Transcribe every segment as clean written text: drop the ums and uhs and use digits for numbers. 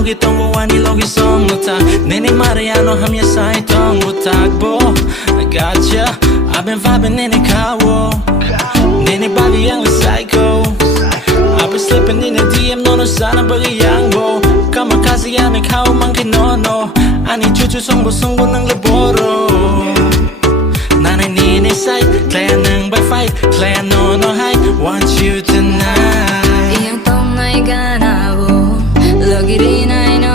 logi tongo ani logi song uta nene mariano hamya sai tong utakbo I gotcha I've been vibing nene kawo nene body yang psycho I've been slipping in the DM no sana bagi yang bo kama kasi ane kau mangki no ani chuchu songbo ng laboro nane nene sai klaya nang by fight klaya no hi want you tonight iyang tong ay ganawo logi rin ay no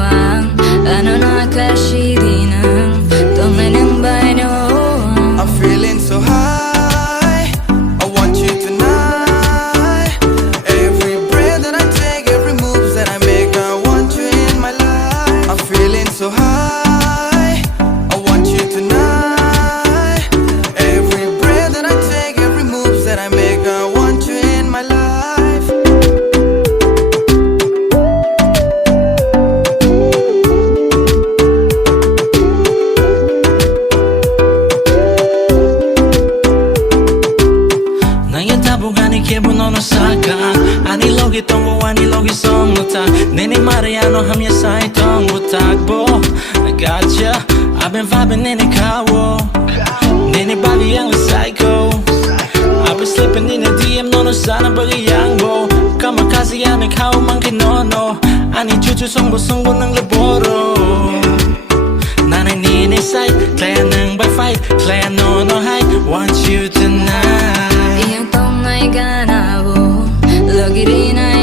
ang ano na kashi din ang tong ay nang by no I'm feeling so high I want you tonight every breath that I take every move that I make I want you in my life I'm feeling so high I want you tonight every breath that I take every move that I make I want you in my life Bugani kebu no saka ani logi tongo ani logi song uta nene mariano hamya sai tong utakbo I gotcha I've been vibing nene kawo nene body yang psycho I've been slipping in the DM no sana bagi yang bo kama kasi ane kau mangki no ani chuchu songbo ng laboro nane nene sai klaya nang by fight klaya no hi want you tonight iyang tong ay ganawo logi rin ay